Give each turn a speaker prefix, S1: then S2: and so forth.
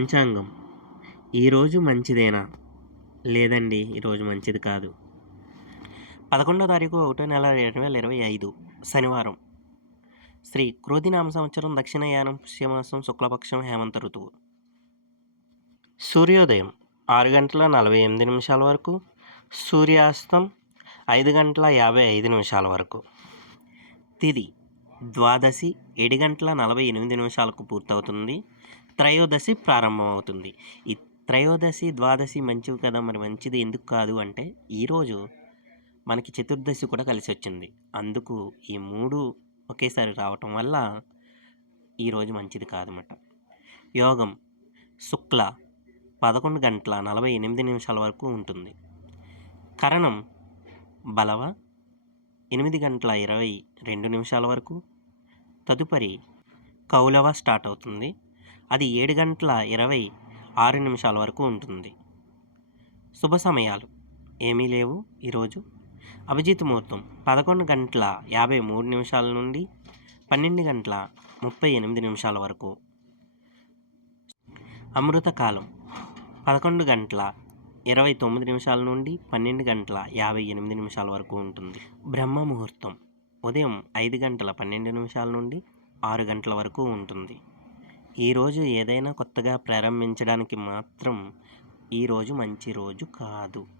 S1: పంచాంగం. ఈరోజు మంచిదేనా? లేదండి ఈరోజు మంచిది కాదు. పదకొండో తారీఖు ఒకటో నెల రెండు వేల ఇరవై ఐదు శనివారం. శ్రీ క్రోధినామ సంవత్సరం దక్షిణయానం పుష్యమాసం శుక్లపక్షం హేమంత ఋతువు. సూర్యోదయం ఆరు గంటల నలభై ఎనిమిది నిమిషాల వరకు సూర్యాస్తం ఐదు గంటల యాభై ఐదు నిమిషాల వరకు. తిది ద్వాదశి ఏడు గంటల నలభై ఎనిమిది నిమిషాలకు పూర్తవుతుంది. త్రయోదశి ప్రారంభమవుతుంది. ఈ త్రయోదశి ద్వాదశి మంచివి కదా మరి మంచిది ఎందుకు కాదు అంటే ఈరోజు మనకి చతుర్దశి కూడా కలిసి వచ్చింది. అందుకు ఈ మూడు ఒకేసారి రావటం వల్ల ఈరోజు మంచిది కాదన్నమాట. యోగం శుక్ల పదకొండు గంటల నలభై ఎనిమిది నిమిషాల వరకు ఉంటుంది. కరణం బలవ ఎనిమిది గంటల ఇరవై రెండు నిమిషాల వరకు. తదుపరి కౌలవ స్టార్ట్ అవుతుంది. అది ఏడు గంటల ఇరవై ఆరు నిమిషాల వరకు ఉంటుంది. శుభ సమయాలు. ఏమీ లేవు ఈరోజు. అభిజిత్ ముహూర్తం పదకొండు గంటల యాభై మూడు నిమిషాల నుండి పన్నెండు గంటల ముప్పై ఎనిమిది నిమిషాల వరకు. అమృతకాలం పదకొండు గంటల ఇరవై తొమ్మిది నిమిషాల నుండి పన్నెండు గంటల యాభై ఎనిమిది నిమిషాల వరకు ఉంటుంది. బ్రహ్మ ముహూర్తం ఉదయం ఐదు గంటల పన్నెండు నిమిషాల నుండి ఆరు గంటల వరకు ఉంటుంది. ఈరోజు ఏదైనా కొత్తగా ప్రారంభించడానికి మాత్రం ఈరోజు మంచి రోజు కాదు.